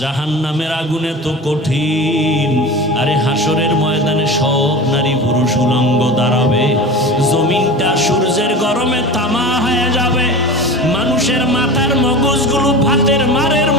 জাহান্নামের আগুনে তো কঠিন। আরে হাসরের ময়দানে সব নারী পুরুষ উলঙ্গ দাঁড়াবে, জমিনটা সূর্যের গরমে তামা হয়ে যাবে, মানুষের মাথার মগজগুলো ভাতের মারের